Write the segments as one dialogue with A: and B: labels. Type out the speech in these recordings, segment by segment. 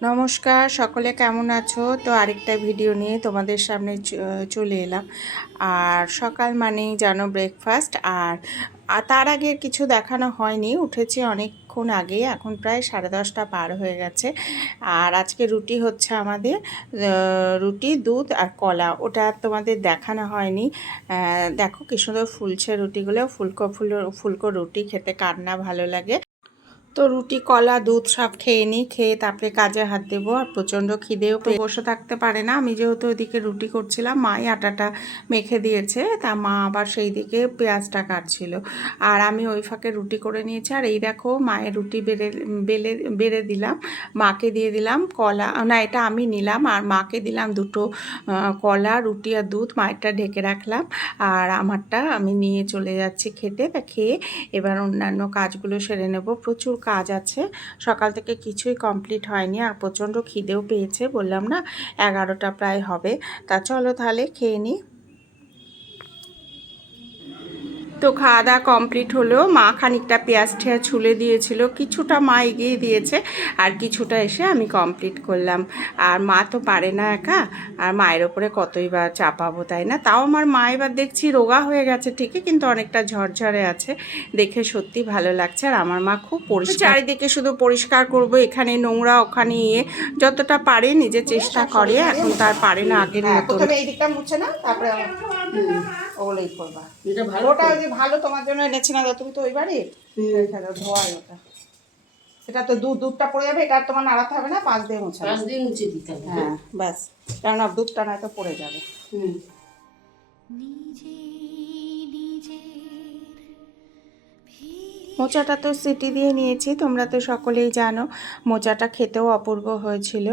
A: নমস্কার, সকলে কেমন আছো? তো আরেকটা ভিডিও নিয়ে তোমাদের সামনে চলে এলাম। আর সকাল মানেই জানো ব্রেকফাস্ট আর তার আগে কিছু দেখানো হয়নি, উঠেছি অনেকক্ষণ আগে এখন প্রায় সাড়ে দশটা পার হয়ে গেছে। আর আজকে রুটি হচ্ছে আমাদের রুটি, দুধ আর কলা। ওটা তোমাদের দেখানো হয়নি। দেখো কি সুন্দর ফুলছে রুটিগুলো। ফুলকো ফুল, ফুলকো রুটি খেতে কার না ভালো লাগে। তো রুটি, কলা, দুধ সব খেয়ে নিই, খেয়ে তারপরে কাজে হাত দেবো আর প্রচণ্ড খিদেও বসে থাকতে পারে না। আমি যেহেতু ওইদিকে রুটি করছিলাম, মাই আটাটা মেখে দিয়েছে, তা মা আবার সেই দিকে পেঁয়াজটা কাটছিল। আর আমি ওই ফাঁকে রুটি করে নিয়েছি। আর এই দেখো, মায়ের রুটি বেড়ে বেলে বেড়ে দিলাম, মাকে দিয়ে দিলাম কলা। না, এটা আমি নিলাম, আর মাকে দিলাম দুটো কলা, রুটি আর দুধ। মায়েরটা ঢেকে রাখলাম, আর আমারটা আমি নিয়ে চলে যাচ্ছি খেতে। তা খেয়ে এবার অন্যান্য কাজগুলো সেরে নেব। প্রচুর কাজ আছে। সকাল থেকে কিছুই কমপ্লিট হয়নি আর প্রচণ্ড খিদেও পেয়েছে বললাম না, এগারোটা প্রায় হবে। তা চলো তাহলে খেয়ে নিই তো খাওয়া দাওয়া কমপ্লিট হলো মা খানিকটা পেঁয়াজ ঠেয়া ছুলে দিয়েছিল কিছুটা মা এগিয়ে দিয়েছে আর কিছুটা এসে আমি কমপ্লিট করলাম। আর মা তো পারে না একা আর মায়ের ওপরে কতই বা চাপাবো তাই না? তাও আমার মা এবার দেখছি রোগা হয়ে গেছে ঠিকই কিন্তু অনেকটা ঝরঝরে আছে। দেখে সত্যি ভালো লাগছে আর আমার মা খুব পরিষ্কার। চারিদিকে শুধু পরিষ্কার করব এখানে নোংরা ওখানে ইয়ে যতটা পারে নিজে চেষ্টা করে এখন তার পারে না আগের মতো প্রথমে এই দিকটা মুছে না তারপরে ওগুলোই করবা।
B: এটা ভালো
A: ওটা ওই যে ভালো তোমার জন্য এনেছি না তুমি তো ওই বাড়ি ধোয়াই ওটা সেটা তো দুধ দুধটা পড়ে যাবে এটা আর তোমার নাড়াতে হবে না পাঁচ দিয়ে মুছে
B: পাঁচ দিন মুছে দিতে হবে।
A: হ্যাঁ ব্যাস। কেননা দুধটা নয়তো পড়ে যাবে।
B: হুম।
A: মোচাটা তো সিটি দিয়ে নিয়েছি, তোমরা তো সকলেই জানো। মোচাটা খেতেও অপূর্ব হয়েছিল।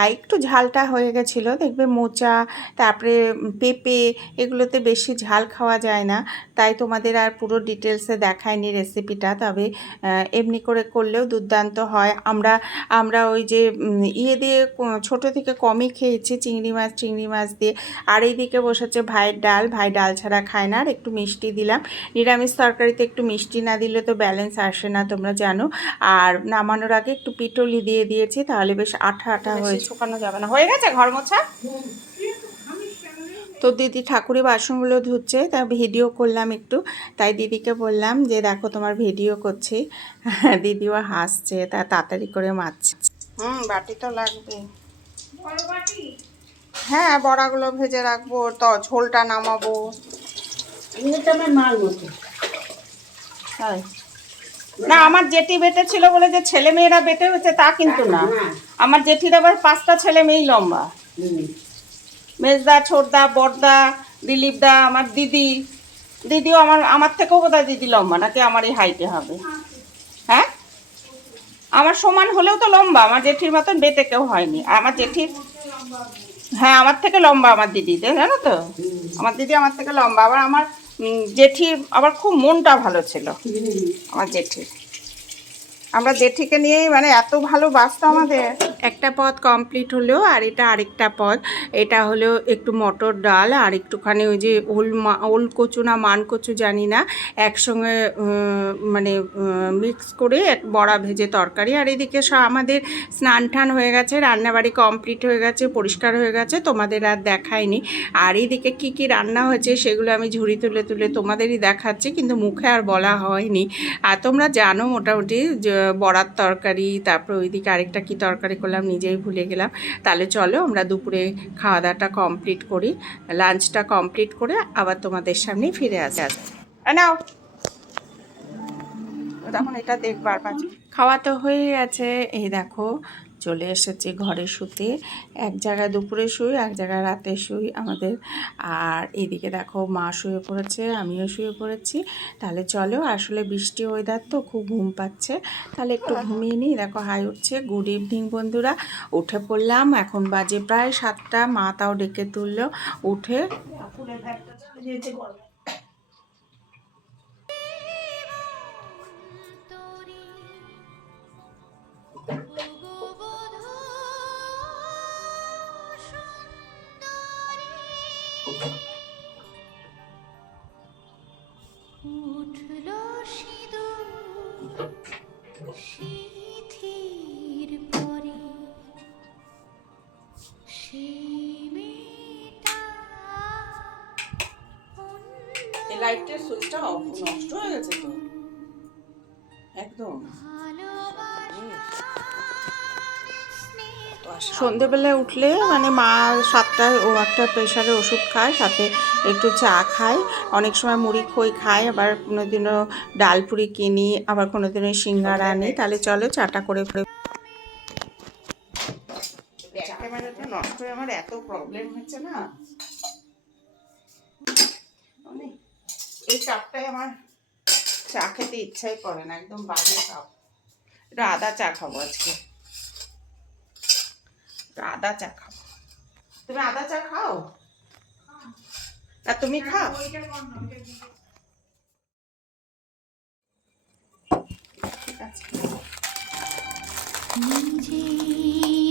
A: আর একটু ঝালটা হয়ে গেছিল, দেখবে মোচা, তারপরে পেঁপে, এগুলোতে বেশি ঝাল খাওয়া যায় না। তাই তোমাদের আর পুরো ডিটেলসে দেখায়নি রেসিপিটা, তবে এমনি করে করলেও দুর্দান্ত হয়। আমরা আমরা ওই যে ইয়ে দিয়ে ছোটো থেকে কমই খেয়েছি, চিংড়ি মাছ চিংড়ি মাছ দিয়ে। আর এইদিকে বসেছে ভাইয়ের ডাল। ভাই ডাল ছাড়া খায় না, আর একটু মিষ্টি দিলাম। নিরামিষ তরকারিতে একটু মিষ্টি না দিলে তো ব্যালেন্স আসে না তোমরা জানো। আর নামানোর আগে একটু পিটলি দিয়ে দিয়েছি তাহলে বেশ আঠা আঠা হয়ে শুকানো যাবে না। হয়ে গেছে ঘর মোছা? তো দিদি ঠাকুরের বাসনগুলো ধুচ্ছে তা ভিডিও করলাম একটু। তাই দিদিকে বললাম যে দেখো তোমার ভিডিও করছি। দিদিও হাসছে তা তাড়াতাড়ি করে মারছে। হুম বাটি তো লাগবে হ্যাঁ বড়াগুলো ভেজে রাখব তো ঝোলটা নামাবো।
B: এটা আমার মাল মতো।
A: তাই। না, আমার জেঠি বেটে ছিল বলে যে ছেলে মেয়েরা বেটে হচ্ছে তা কিন্তু না। আমার জেঠির আবার পাঁচটা ছেলে মেয়েই লম্বা। মেজদা, ছোটদা, বড়দা, দিলীপদা, আমার দিদি। দিদিও আমার আমার থেকেও বোধহয় দিদি লম্বা, নাকি আমার এই হাইটে হবে। হ্যাঁ? আমার সমান হলেও তো লম্বা, আমার জেঠির মতন বেটে কেউ হয়নি। আমার জেঠির হ্যাঁ আমার থেকে লম্বা আমার দিদি, জানো তো? আমার দিদি আমার থেকে লম্বা, আবার আমার আমার আবার খুব মনটা ভালো ছিল, আমার জেঠি। আমরা জেঠিকে নিয়েই মানে এত ভালো বাসতো আমাদের। একটা পদ কমপ্লিট হলো আর এটা আরেকটা পদ। এটা হলো একটু মটর ডাল আর একটুখানি ওই যে ওল মা, ওল কচু না মান কচু জানি না, একসঙ্গে মানে মিক্স করে এক বড়া ভেজে তরকারি। আর এদিকে আমাদের স্নান টান হয়ে গেছে, রান্নাবাড়ি কমপ্লিট হয়ে গেছে, পরিষ্কার হয়ে গেছে, তোমাদের আর দেখায়নি আর এইদিকে কি কি রান্না হয়েছে সেগুলো আমি ঝুড়ি তুলে তুলে তোমাদেরই দেখাচ্ছি, কিন্তু মুখে আর বলা হয়নি। আর তোমরা জানো মোটামুটি বড়ার তরকারি, তারপর ওইদিকে আরেকটা কি তরকারি করলাম, নিজেই ভুলে গেলাম। তাহলে চলো আমরা দুপুরে খাওয়া দাওয়াটা কমপ্লিট করি। লাঞ্চটা কমপ্লিট করে আবার তোমাদের সামনেই ফিরে আসে। আস নাও। তখন এটা দেখবার পাচ্ছি। খাওয়া তো হয়ে গেছে এই দেখো চলে এসেছি ঘরে শুতে। এক জায়গায় দুপুরে শুই, এক জায়গায় রাতে শুই আমাদের। আর এদিকে দেখো মা শুয়ে পড়েছে, আমিও শুয়ে পড়েছি। তাহলে চলো, আসলে বৃষ্টি ওয়েদার তো খুব ঘুম পাচ্ছে। তাহলে একটু ঘুমিয়ে নিই। দেখো, হাই উঠছে। গুড ইভিনিং বন্ধুরা। উঠে পড়লাম। এখন বাজে প্রায় সাতটা। মা তাও ডেকে তুললো। উঠে
C: সিথির পরে
A: এই লাইটের সুইচটা নষ্ট হয়ে গেছে তো। সন্ধেবেলায় উঠলে মানে মা সাতটায় ও একটা প্রেশারে ওষুধ খায় সাথে একটু চা খায়। অনেক সময় মুড়ি খই খায় আবার কোনোদিনও ডাল পুরি কিনি আবার কোনোদিনও সিঙ্গারা আনি। তাহলে চলো চাটা করে নষ্ট হয়ে আমার এত প্রবলেম হচ্ছে না। অনেক এই কাপটাই আমার চা খেতে ইচ্ছাই করে না একদম বাজে কাপ একটু আদা চা খাব আজকে। আদা চা খাব তুমি আদা চা খাও? না তুমি খাও। ঠিক আছে।
C: নিজে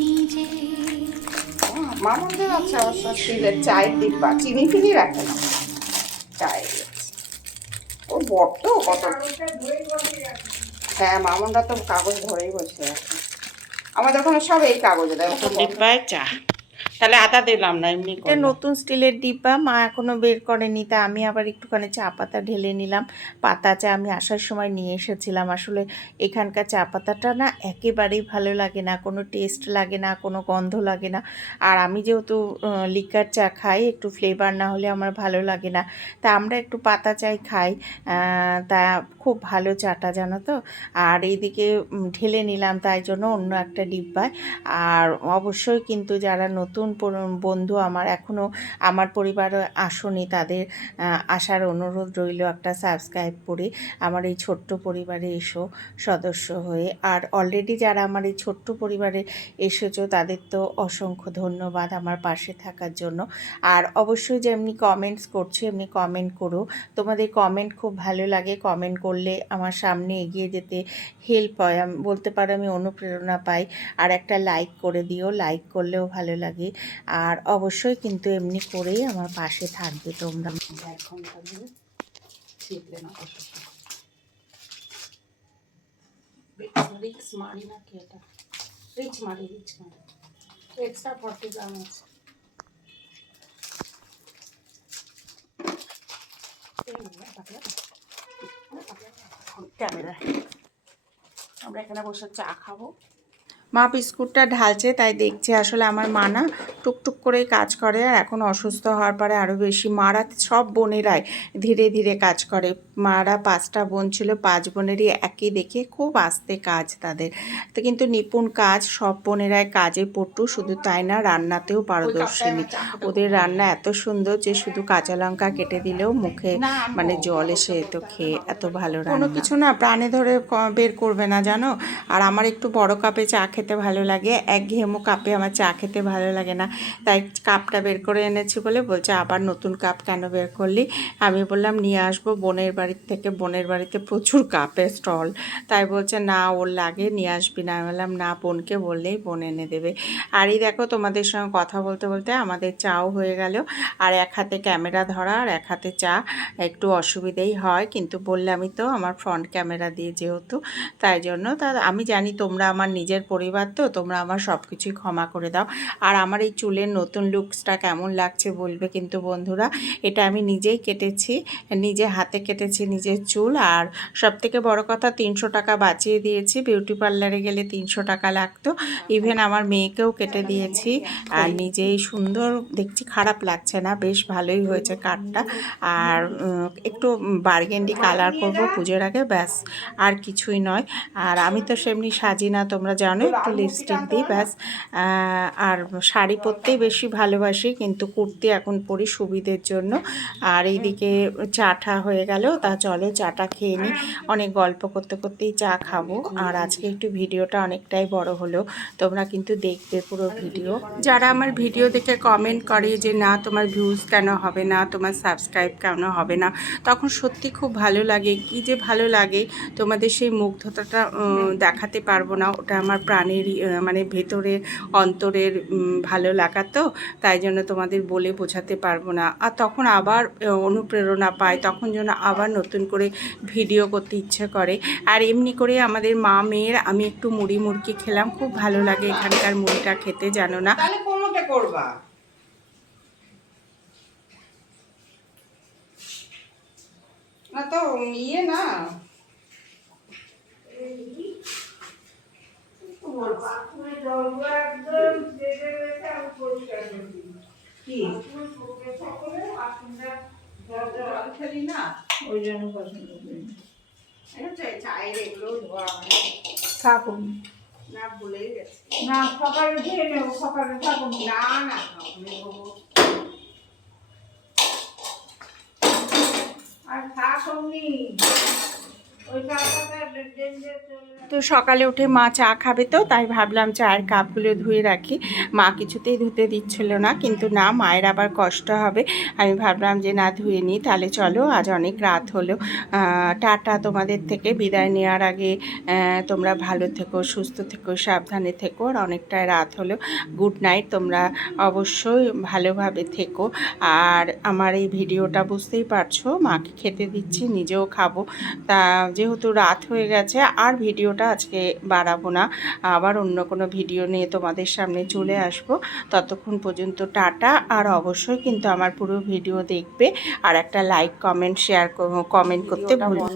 C: নিজে।
A: মা আছে অবশ্য স্টিলের চায়ের ডিব্বা চিনি ফিনি রাখে না। চায়ের ও বড্ড কত হ্যাঁ মামনরা তো কাগজ ধরেই বসে আছে। আমাদের ওখানে সব এই কাগজে দেয় চা। তাহলে আদা দিলাম না এমনি এটা নতুন স্টিলের ডিব্বা মা এখনও বের করেনি তা আমি আবার একটুখানি চা পাতা ঢেলে নিলাম। পাতা চা আমি আসার সময় নিয়ে এসেছিলাম। আসলে এখানকার চা পাতাটা না একেবারেই ভালো লাগে না কোনো টেস্ট লাগে না কোনো গন্ধ লাগে না। আর আমি যেহেতু লিকার চা খাই একটু ফ্লেভার না হলে আমার ভালো লাগে না। তা আমরা একটু পাতা চাই খাই তা খুব ভালো চাটা জানো তো? আর এইদিকে ঢেলে নিলাম তাই জন্য অন্য একটা ডিব্বায়। আর অবশ্যই কিন্তু যারা নতুন পর- বন্ধু আমার এখনও আমার পরিবার আসনি, তাদের আসার অনুরোধ রইল একটা সাবস্ক্রাইব করে আমার এই ছোট্ট পরিবারে এসো সদস্য হয়ে। আর অলরেডি যারা আমার এই ছোট্ট পরিবারে এসেছ, তাদের তো অসংখ্য ধন্যবাদ আমার পাশে থাকার জন্য। আর অবশ্যই যেমনি কমেন্টস করছ, এমনি কমেন্ট করো। তোমাদের কমেন্ট খুব ভালো লাগে কমেন্ট করলে আমার সামনে এগিয়ে যেতে হেল্প হয়। বলতে পারো আমি অনুপ্রেরণা পাই। আর একটা লাইক করে দিও লাইক করলেও ভালো লাগে। আর অবশ্যই কিন্তু এমনি করেই আমার পাশে থাকবে তোমরা। এক ঘণ্টা ধরে শিখলে না কষ্ট রিক্স মারি না কি এটা? রিচ মারি রিচ মারি এক্সট্রা ফর্টি গ্রাম আছে। ক্যামেরা আমরা এখানে বসে চা খাব। মা বিস্কুটটা ঢালছে তাই দেখছে আসলে আমার মা না টুকটুক করেই কাজ করে আর এখন অসুস্থ হওয়ার পরে আরও বেশি। মারা সব বোনেরাই ধীরে ধীরে কাজ করে। মারা পাঁচটা বোন ছিল পাঁচ বোনেরই একই দেখে খুব আস্তে কাজ তাদের। তো কিন্তু নিপুণ কাজ সব বোনেরাই কাজে পটু শুধু তাই না রান্নাতেও পারদর্শিনী ওদের রান্না এত সুন্দর যে শুধু কাঁচা লঙ্কা কেটে দিলেও মুখে মানে জল এসে তো খেয়ে এত ভালো রান্না। কোনো কিছু না প্রাণে ধরে বের করবে না জানো? আর আমার একটু বড় কাপে চা খেতে ভালো লাগে। এক ঘেমো কাপে আমার চা খেতে ভালো লাগে না। তাই কাপটা বের করে এনেছি বলে বলছে, আবার নতুন কাপ কেন বের করলি? আমি বললাম, নিয়ে আসব বোনের বাড়ির থেকে। বোনের বাড়িতে প্রচুর কাপের স্টল। তাই বলছে, না, ওর লাগে, নিয়ে আসবি না। বললাম, না, বোনকে বললেই বোন এনে দেবে। আর এই দেখো তোমাদের সঙ্গে কথা বলতে বলতে আমাদের চাও হয়ে গেল। আর এক হাতে ক্যামেরা ধরা আর এক হাতে চা, একটু অসুবিধেই হয়। কিন্তু বললামই তো, আমার ফ্রন্ট ক্যামেরা দিয়ে যেহেতু, তাই জন্য তা আমি জানি তোমরা আমার নিজের পরিবার তো, তোমরা আমার সব কিছুই ক্ষমা করে দাও। আর আমার এই চুলের নতুন লুকসটা কেমন লাগছে বলবে কিন্তু বন্ধুরা, এটা আমি নিজেই কেটেছি, নিজে হাতে কেটেছি নিজের চুল। আর সব থেকে বড় কথা, তিনশো টাকা বাঁচিয়ে দিয়েছি, বিউটি পার্লারে গেলে তিনশো টাকা লাগতো। ইভেন আমার মেয়েকেও কেটে দিয়েছি, আর নিজেই সুন্দর, দেখছি খারাপ লাগছে না, বেশ ভালোই হয়েছে কাঠটা আর একটু বার্গেন্ডি কালার করব পুজোর আগে, ব্যাস, আর কিছুই নয়। আর আমি তো সেমনি সাজি না, তোমরা জানো একটু লিপস্টিক দিই ব্যাস। আর শাড়ি পরতেই বেশি ভালোবাসি কিন্তু কুর্তি এখন পরি সুবিধের জন্য। আর এইদিকে চাটা হয়ে গেল তা চলো চাটা খেয়ে নিই। অনেক গল্প করতে করতেই চা খাব। আর আজকে একটু ভিডিওটা অনেকটাই বড় হলো। তোমরা কিন্তু দেখবে পুরো ভিডিও যারা আমার ভিডিও দেখে কমেন্ট করে যে না তোমার ভিউজ কেন হবে না? তোমার সাবস্ক্রাইব কেন হবে না? তখন সত্যি খুব ভালো লাগে। কি যে ভালো লাগে তোমাদের সেই মুগ্ধতাটা দেখাতে পারব না। ওটা আমার প্রাণ প্রাণের মানে ভেতরের অন্তরের ভালো লাগা তো, তাই জন্য তোমাদের বলে বোঝাতে পারব না। আর তখন আবার অনুপ্রেরণা পায়, তখন যেন আবার নতুন করে ভিডিও করতে ইচ্ছে করে। আর এমনি করে আমাদের মা মেয়ের, আমি একটু মুড়ি মুড়কি খেলাম, খুব ভালো লাগে এখানকার মুড়িটা খেতে, জানো না। করবা? না তো ইয়ে না। খেলি না?
B: ওই জন্য পছন্দ করি।
A: চায়ের এগুলো ধোয়া
B: থাকুন।
A: না ভুলেই গেছি।
B: না সকালে খেয়ে নেব সকালে থাকুন।
A: না না আমি
B: আর থাকুন নি ওই টাকাটা
A: তো সকালে উঠে মা চা খাবে তো, তাই ভাবলাম চায়ের কাপগুলো ধুয়ে রাখি। মা কিছুতেই ধুতে দিচ্ছিল না, কিন্তু না, মায়ের আবার কষ্ট হবে। আমি ভাবলাম যে না, ধুয়ে নিই, তাহলে চলো, আজ অনেক রাত হলো। টাটা তোমাদের থেকে, বিদায় নেওয়ার আগে তোমরা ভালো থেকো, সুস্থ থেকো, সাবধানে থেকো, আর অনেকটাই রাত হলো। গুড নাইট, তোমরা অবশ্যই ভালোভাবে থেকো। আর আমার এই ভিডিওটা বুঝতেই পারছ, মাকে খেতে দিচ্ছি, নিজেও খাব। তা যেহেতু রাত হয়ে গেছে আর ভিডিওটা আজকে বাড়াবো না আবার অন্য কোনো ভিডিও নিয়ে তোমাদের সামনে চলে আসব ততক্ষণ পর্যন্ত টাটা আর অবশ্যই কিন্তু আমার পুরো ভিডিও দেখবে আর একটা লাইক কমেন্ট শেয়ার কমেন্ট করতে ভুলবে।